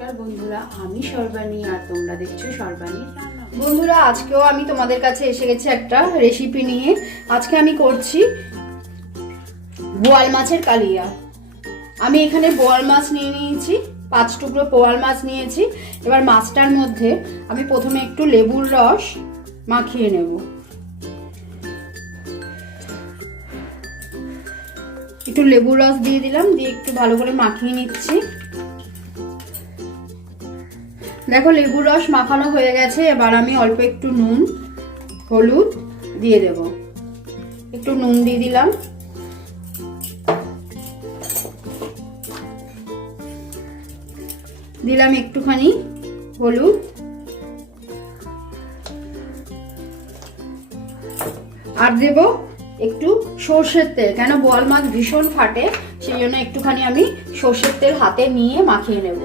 নমস্কার বন্ধুরা, আমি সর্বাণী আর তোমরা দেখছ সর্বাণী বন্ধুরা, আজকেও আমি তোমাদের কাছে এসে গেছি একটা রেসিপি নিয়ে। আজকে আমি করছি বোয়াল মাছের কালিয়া। আমি এখানে বোয়াল মাছ নিয়ে নিয়েছি, পাঁচ টুকরো পোয়াল মাছ নিয়েছি। এবার মাছটার মধ্যে আমি প্রথমে একটু লেবুর রস মাখিয়ে নেব। একটু লেবুর রস দিয়ে দিলাম, দিয়ে একটু ভালো করে মাখিয়ে নিচ্ছি। দেখো লেবুর রস মাখানো হয়ে গেছে, এবার আমি অল্প একটু নুন, হলুদ দিয়ে দেব। একটু নুন দিয়ে দিলাম। দিলাম একটুখানি হলুদ। আর দেব একটু সর্ষের তেল, কেন বোয়াল মাছ ভীষণ ফাটে, সেই জন্য একটুখানি আমি সর্ষের তেল হাতে নিয়ে মাখিয়ে নেব।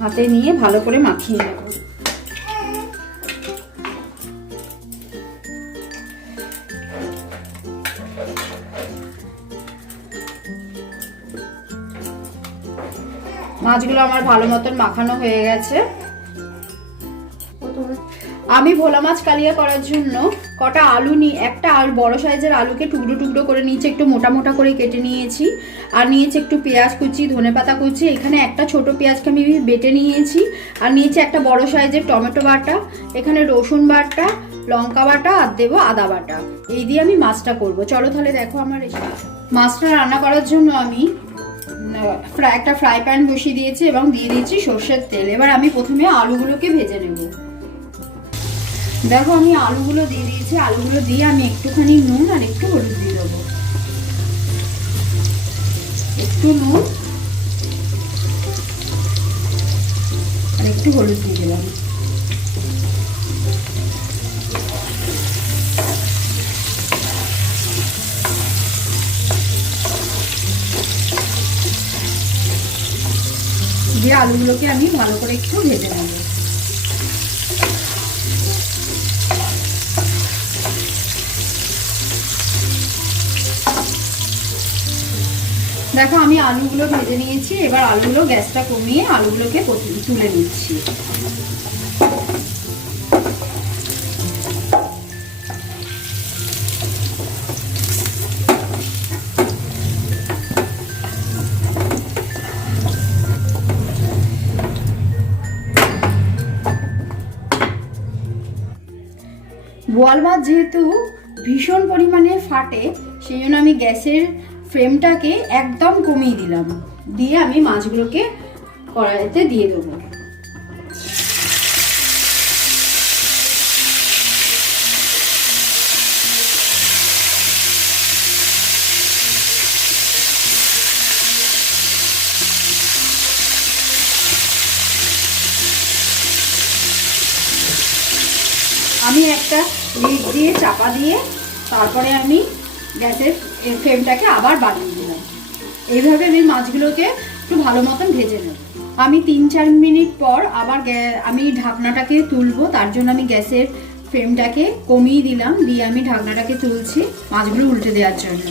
হাতে নিয়ে ভালো করে মাখিয়ে নেব। মাছগুলো আমার ভালো মতন মাখানো হয়ে গেছে। আমি ভোলা মাছ কালিয়া করার জন্য কটা আলু নিয়ে একটা আলু, বড় সাইজের আলুকে টুকরো টুকরো করে নিয়েছি, একটু মোটা মোটা করে কেটে নিয়েছি। আর নিয়েছি একটু পেঁয়াজ কুচি, ধনে পাতা কুচি, এখানে একটা ছোট পেঁয়াজকে আমি বেটে নিয়েছি। আর নিয়েছি একটা বড় সাইজের টমেটো বাটা, এখানে রসুন বাটা, লঙ্কা বাটা, আর দেবো আদা বাটা। এই দিয়ে আমি মাছটা করব। চলো তাহলে দেখো আমার মাছটা রান্না করার জন্য আমি একটা ফ্রাই প্যান বসিয়ে দিয়েছি এবং দিয়ে দিয়েছি সর্ষের তেল। এবার আমি প্রথমে আলুগুলোকে ভেজে নেব। দেখো, আমি আলুগুলো দিয়ে দিয়েছি। আলুগুলো দিয়ে আমি একটুখানি নুন আর একটু হলুদ দিয়ে দেবো। একটু নুন আর একটু হলুদ দিয়ে দিলাম। দিয়ে আলুগুলোকে আমি ভালো করে একটু ভেজে নেব। দেখো, আমি আলুগুলো ভেজে নিয়েছি, এবার আলুগুলো গ্যাসটা কমিয়ে আলুগুলোকে তুলে নিচ্ছি। বোয়াল মাছ যেহেতু ভীষণ পরিমাণে ফাটে, সেই জন্য আমি গ্যাসের ফ্লেমটাকে একদম কমিয়ে দিলাম। দিয়ে আমি মাছগুলোকে কড়াইতে দিয়ে দেবো। আমি একটা লিড দিয়ে চাপা দিয়ে তারপরে আমি গ্যাসের ফ্লেমটাকে আবার বাড়িয়ে দিলাম। এইভাবে আমি মাছগুলোকে একটু ভালো মতন ভেজে নেব। আমি তিন চার মিনিট পর আবার আমি ঢাকনাটাকে তুলবো, তার জন্য আমি গ্যাসের ফ্রেমটাকে কমিয়ে দিলাম, দিয়ে আমি ঢাকনাটাকে তুলছি মাছগুলো উল্টে দেওয়ার জন্য।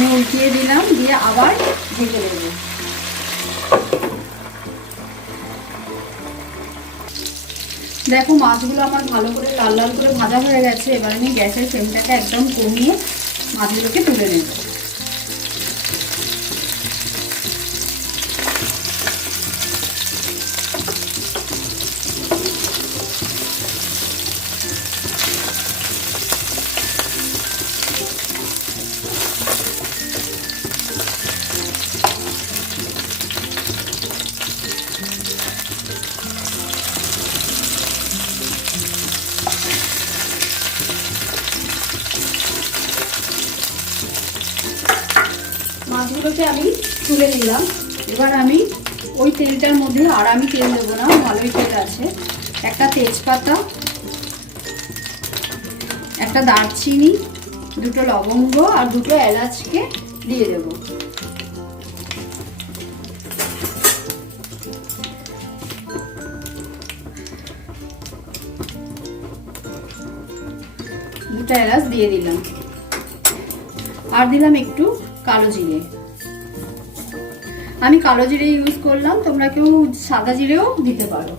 আমি উল্টিয়ে দিলাম, দিয়ে আবার ঢেকে দেবো। দেখো, মাছগুলো আমার ভালো করে লাল লাল করে ভাজা হয়ে গেছে। এবার আমি গ্যাসের ফ্লেমটাকে একদম কমিয়ে মাছগুলোকে তুলে নেব। মাছগুলোকে আমি তুলে নিলাম। এবার আমি ওই তেলটার মধ্যে আর আমি তেল দেবো না, ভালোই তেল আছে। একটা তেজপাতা, একটা দারচিনি, দুটো লবঙ্গ আর দুটো এলাচকে দিয়ে দেব। দুটো এলাচ দিয়ে দিলাম। আর দিলাম একটু কালো জিরে। আমি কালো জিরে ইউজ করলাম, তোমরা কেউ সাদা জিরেও দিতে পারো।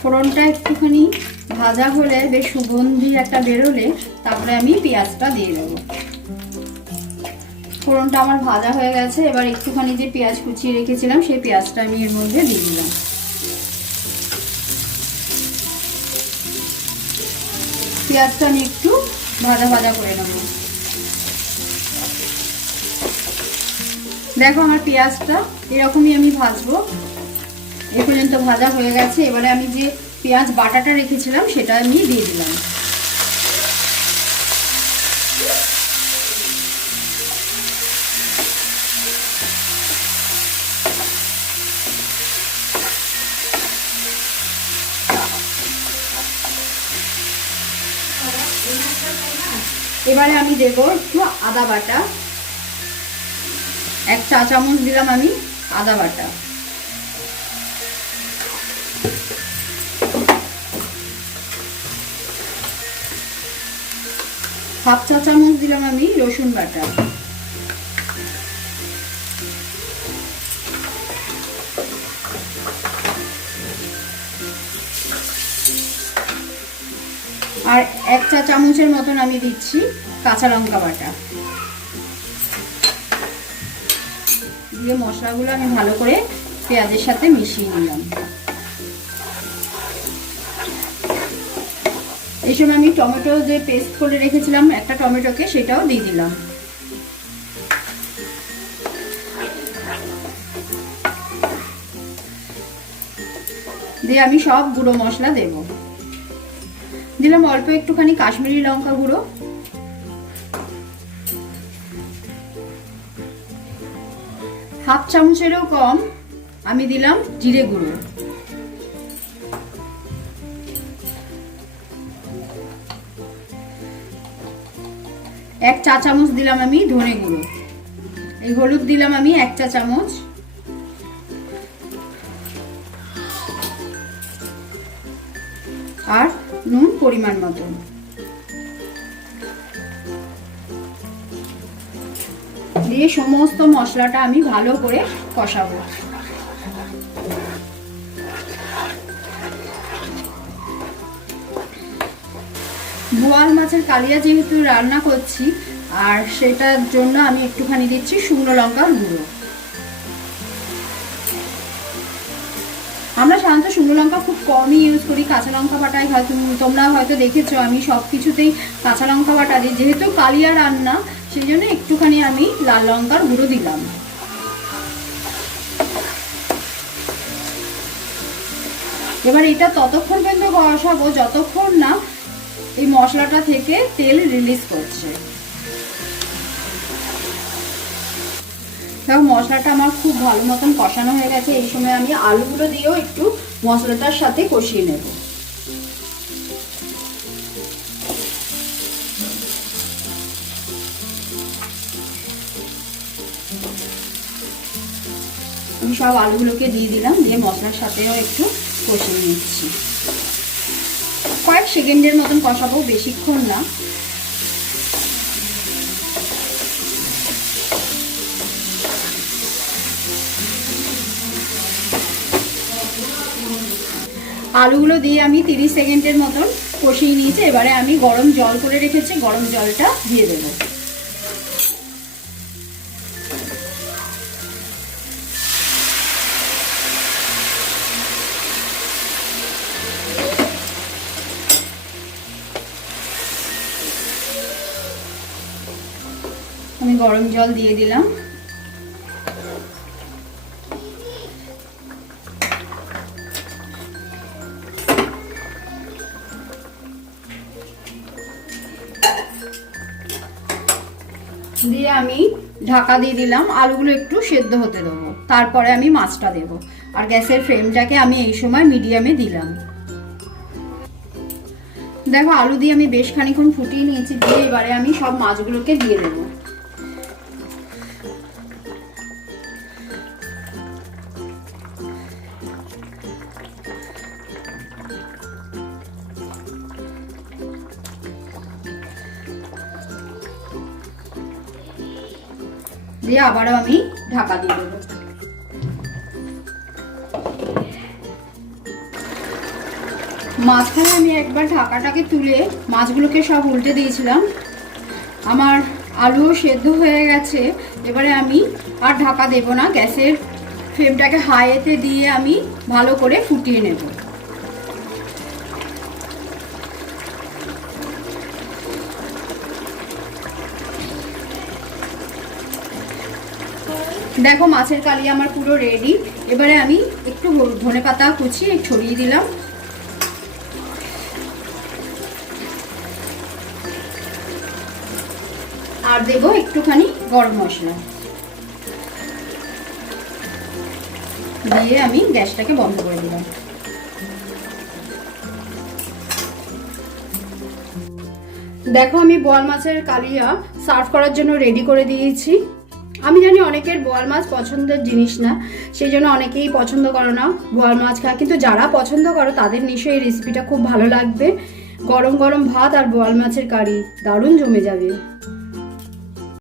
ফোড়নটা একটুখানি ভাজা হলে বেশ সুগন্ধি একটা বেরোলে, তারপরে আমি পেঁয়াজটা দিয়ে দেবো। ফোড়নটা আমার ভাজা হয়ে গেছে, এবার একটুখানি যে পেঁয়াজ কুচিয়ে রেখেছিলাম, সেই পেঁয়াজটা আমি এর মধ্যে দিয়ে দিলাম। পেঁয়াজটা আমি একটু ভাজা ভাজা করে নেব। দেখো আমার পেঁয়াজটা এরকমই আমি ভাজবো। এ পর্যন্ত ভাজা হয়ে গেছে। এবারে আমি যে পেঁয়াজ বাটাটা রেখেছিলাম, সেটা আমি দিয়ে দিলাম। এবারে আমি দেবো একটু আদা বাটা। এক চা চামচ দিলাম আমি আদা বাটা। হাফ চা চামচ দিলাম আমি রসুন বাটা। এক চা চামচের মতন আমি দিচ্ছি কাঁচা লঙ্কা বাটা। দিয়ে মশলাগুলো আমি ভালো করে পেঁয়াজের সাথে মিশিয়ে নিলাম। এই সময় আমি টমেটো যে পেস্ট করে রেখেছিলাম, একটা টমেটোকে সেটাও দিয়ে দিলাম। দিয়ে আমি সব গুঁড়ো মশলা দেব। দিলাম অল্প একটুখানি কাশ্মীরি লঙ্কা গুঁড়ো। হাফ চামচেরও কম আমি দিলাম জিরে গুঁড়ো। এক চা চামচ দিলাম আমি ধনে গুঁড়ো। এই হলুদ দিলাম আমি এক চা চামচ। আর নুন পরিমাণ মতন দিয়ে সমস্ত মশলাটা আমি ভালো করে কষাবো। বোয়াল মাছের কালিয়া যেহেতু রান্না করছি, আর সেটার জন্য আমি একটুখানি দিচ্ছি শুকনো লঙ্কার গুঁড়ো। শুকনো লঙ্কা খুব কমই ইউজ করি, কাঁচা লঙ্কা বাটাই হয়তো তোমরা হয়তো দেখেছ, আমি সব কিছুতেই কাঁচা লঙ্কা বাটা দিই। যেহেতু কালিয়া রান্না, সেই জন্য একটুখানি আমি লাল লঙ্কার গুঁড়ো দিলাম। এবার এটা ততক্ষণ পর্যন্ত কষাবো, যতক্ষণ না এই মশলাটা থেকে তেল রিলিজ করছে। দেখো, মশলাটা আমার খুব ভালো মতন কষানো হয়ে গেছে। এই সময় আমি আলুগুলো দিয়েও একটু মশলাটার সাথে কষিয়ে নেব। আমি সব আলুগুলোকে দিয়ে দিলাম, দিয়ে মশলার সাথেও একটু কষিয়ে নিচ্ছি। কয়েক সেকেন্ডের মতন কষাবো, বেশিক্ষণ না। আলুগুলো দিয়ে আমি তিরিশ সেকেন্ডের মতন কষিয়ে নিয়েছি। এবারে আমি গরম জল করে রেখেছি, গরম জলটা দিয়ে দেবো। আমি গরম জল দিয়ে দিলাম। দিয়ে আমি ঢাকা দিয়ে দিলাম, আলুগুলো একটু সেদ্ধ হতে দেবো। তারপরে আমি মাছটা দেব। আর গ্যাসের ফ্লেমটাকে আমি এই সময় মিডিয়ামে দিলাম। দেখো, আলু দিয়ে আমি বেশ খানিক্ষণ ফুটিয়ে নিয়েছি, দিয়ে এবারে আমি সব মাছগুলোকে দিয়ে দেবো। দিয়ে আবারও আমি ঢাকা দিয়ে দেবো। মাঝখানে আমি একবার ঢাকাটাকে তুলে মাছগুলোকে সব উল্টে দিয়েছিলাম। আমার আলুও সেদ্ধ হয়ে গেছে, এবারে আমি আর ঢাকা দেব না, গ্যাসের ফ্লেমটাকে হাইতে দিয়ে আমি ভালো করে ফুটিয়ে নেব। দেখো, মাছের কালিয়া আমার পুরো রেডি এবারে আমি একটু ধনে পাতা কুচি ছড়িয়ে দিলাম। আর দেব একটুখানি গরম মশলা। দিয়ে আমি গ্যাসটাকে বন্ধ করে দিলাম। দেখো, আমি বোয়াল মাছের কালিয়া সার্ভ করার জন্য রেডি করে দিয়েছি। আমি জানি অনেকের বোয়াল মাছ পছন্দের জিনিস না, সেই জন্য অনেকেই পছন্দ করো না বোয়াল মাছ খায়। কিন্তু যারা পছন্দ করো, তাদের নিশ্চয়ই রেসিপিটা খুব ভালো লাগবে। গরম গরম ভাত আর বোয়াল মাছের কারি দারুণ জমে যাবে।